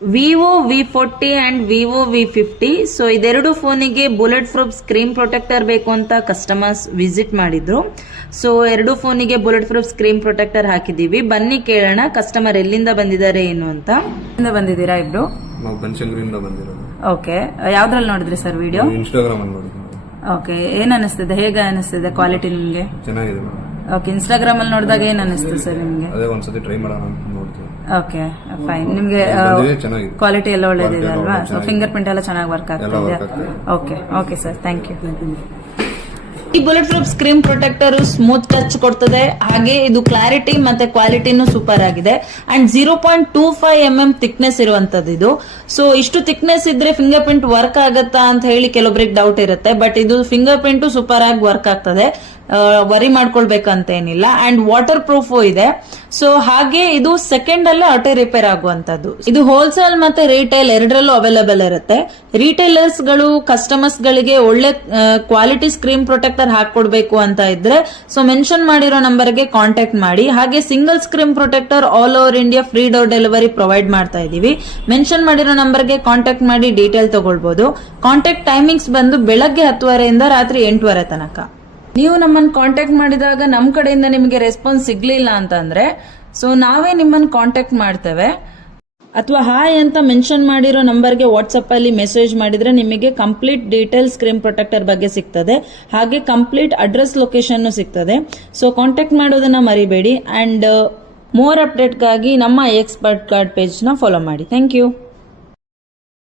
Vivo V40 and Vivo V50. So ಇದೆರಡು ಫೋನಿಗೆ bullet proof screen protector ಬೇಕು ಅಂತ ಕಸ್ಟಮರ್ಸ್ ವಿಸಿಟ್ ಮಾಡಿದ್ರು. ಸೊ ಎರಡು ಫೋನಿಗೆ ಬುಲೆಟ್ ಪ್ರೂಫ್ ಸ್ಕ್ರೀನ್ ಪ್ರೊಟೆಕ್ಟರ್ ಹಾಕಿದೀವಿ. ಬನ್ನಿ ಕೇಳೋಣ ಕಸ್ಟಮರ್ ಎಲ್ಲಿಂದ ಬಂದಿದ್ದಾರೆ ಏನು ಅಂತ. ಬಂದಿದ್ದೀರಾ ಇಬ್ರು? ನಾವು ಬನಶಂಕರಿಯಿಂದ ಬಂದಿರೋದು. ಓಕೆ, ಯಾವ್ದ್ರಲ್ಲಿ ನೋಡಿದ್ರಿ ಸರ್ ವಿಡಿಯೋ? ಇನ್ಸ್ಟಾಗ್ರಾಮ್ ಅಲ್ಲಿ ನೋಡಿದ್ವಿ. ಓಕೆ, ಏನ್ ಅನಿಸ್ತಿದೆ, ಹೇಗೆ ಅನಿಸ್ತಿದೆ ಕ್ವಾಲಿಟಿ ನಿಮ್ಗೆ? ಚೆನ್ನಾಗಿದೆ. ಓಕೆ, ಇನ್ಸ್ಟಾಗ್ರಾಮ್ ಅಲ್ಲಿ ನೋಡಿದಾಗ ಏನ್ ಅನಿಸ್ತು ಸರ್ ನಿಮ್ಗೆ? ಅದೇ ಒಂದ್ಸತಿ ಟ್ರೈ ಮಾಡೋಣ ಅಂತ ನೋಡ್ತೀವಿ. Okay, fine. ನಿಮ್ಗೆ ಕ್ವಾಲಿಟಿ ಎಲ್ಲ ಒಳ್ಳೇದಿದೆ ಅಲ್ವಾ? ಸೊ ಫಿಂಗರ್ ಪ್ರಿಂಟ್ ಎಲ್ಲ ಚೆನ್ನಾಗಿ ವರ್ಕ್ ಆಗ್ತಿದೆ. Okay okay sir, thank you. ಈ bullet proof screen protector smooth touch ಕೊಡ್ತದೆ, ಹಾಗೆ ಇದು ಕ್ಲಾರಿಟಿ ಮತ್ತೆ ಕ್ವಾಲಿಟಿನೂ ಸೂಪರ್ ಆಗಿದೆ. ಅಂಡ್ 0.25 mm ಥಿಕ್ನೆಸ್ ಇರುವಂತದ್ದು ಇದು. ಸೊ ಇಷ್ಟು ಥಿಕ್ನೆಸ್ ಇದ್ರೆ ಫಿಂಗರ್ ಪ್ರಿಂಟ್ ವರ್ಕ್ ಆಗತ್ತಾ ಅಂತ ಹೇಳಿ ಕೆಲವೊಬ್ಬರಿಗೆ ಡೌಟ್ ಇರುತ್ತೆ. ಬಟ್ ಇದು ಫಿಂಗರ್ ಪ್ರಿಂಟ್ ಸೂಪರ್ ಆಗಿ ವರ್ಕ್ ಆಗ್ತದೆ, ವರಿ ಮಾಡ್ಕೊಳ್ಬೇಕಂತ ಏನಿಲ್ಲ. ಅಂಡ್ ವಾಟರ್ ಪ್ರೂಫ್ ಇದೆ. ಸೊ ಹಾಗೆ ಇದು ಸೆಕೆಂಡ್ ಅಲ್ಲೇ ಆಟೋ ರಿಪೇರ್ ಆಗುವಂತದ್ದು. ಇದು ಹೋಲ್ಸೇಲ್ ಮತ್ತೆ ರಿಟೇಲ್ ಎರಡರಲ್ಲೂ ಅವೈಲೇಬಲ್ ಇರುತ್ತೆ. ರಿಟೇಲರ್ಸ್ ಗಳು ಕಸ್ಟಮರ್ಸ್ ಗಳಿಗೆ ಒಳ್ಳೆ ಕ್ವಾಲಿಟಿ ಸ್ಕ್ರೀನ್ ಪ್ರೊಟೆಕ್ಟರ್ ಹಾಕೊಡ್ಬೇಕು ಅಂತ ಇದ್ರೆ ಸೊ ಮೆನ್ಷನ್ ಮಾಡಿರೋ ನಂಬರ್ಗೆ ಕಾಂಟ್ಯಾಕ್ಟ್ ಮಾಡಿ. ಹಾಗೆ single screen protector all over India free door delivery provide ಮಾಡ್ತಾ ಇದೀವಿ. ಮೆನ್ಷನ್ ಮಾಡಿರೋ ನಂಬರ್ಗೆ ಕಾಂಟ್ಯಾಕ್ಟ್ ಮಾಡಿ ಡೀಟೇಲ್ ತಗೊಳ್ಬಹುದು. ಕಾಂಟ್ಯಾಕ್ಟ್ ಟೈಮಿಂಗ್ಸ್ ಬಂದು ಬೆಳಗ್ಗೆ 10:30 ರಾತ್ರಿ 8:00 ತನಕ. ನೀವು ನಮ್ಮನ್ನು ಕಾಂಟ್ಯಾಕ್ಟ್ ಮಾಡಿದಾಗ ನಮ್ಮ ಕಡೆಯಿಂದ ನಿಮಗೆ ರೆಸ್ಪಾನ್ಸ್ ಸಿಗ್ಲಿಲ್ಲ ಅಂತಂದ್ರೆ ಸೊ ನಾವೇ ನಿಮ್ಮನ್ನು ಕಾಂಟ್ಯಾಕ್ಟ್ ಮಾಡ್ತೇವೆ. ಅಥವಾ ಹಾಯ್ ಅಂತ ಮೆನ್ಷನ್ ಮಾಡಿರೋ ನಂಬರ್ಗೆ ವಾಟ್ಸ್ಆಪ್ ಅಲ್ಲಿ ಮೆಸೇಜ್ ಮಾಡಿದ್ರೆ ನಿಮಗೆ ಕಂಪ್ಲೀಟ್ ಡೀಟೇಲ್ ಸ್ಕ್ರೀನ್ ಪ್ರೊಟೆಕ್ಟರ್ ಬಗ್ಗೆ ಸಿಗ್ತದೆ. ಹಾಗೆ ಕಂಪ್ಲೀಟ್ ಅಡ್ರೆಸ್ ಲೊಕೇಶನ್ ಸಿಗ್ತದೆ. ಸೊ ಕಾಂಟ್ಯಾಕ್ಟ್ ಮಾಡೋದನ್ನ ಮರಿಬೇಡಿ. ಅಂಡ್ ಮೋರ್ ಅಪ್ಡೇಟ್ಗಾಗಿ ನಮ್ಮ ಎಕ್ಸ್ಪರ್ಟ್ ಕಾರ್ಡ್ ಪೇಜ್ ನ ಫಾಲೋ ಮಾಡಿ. Thank you.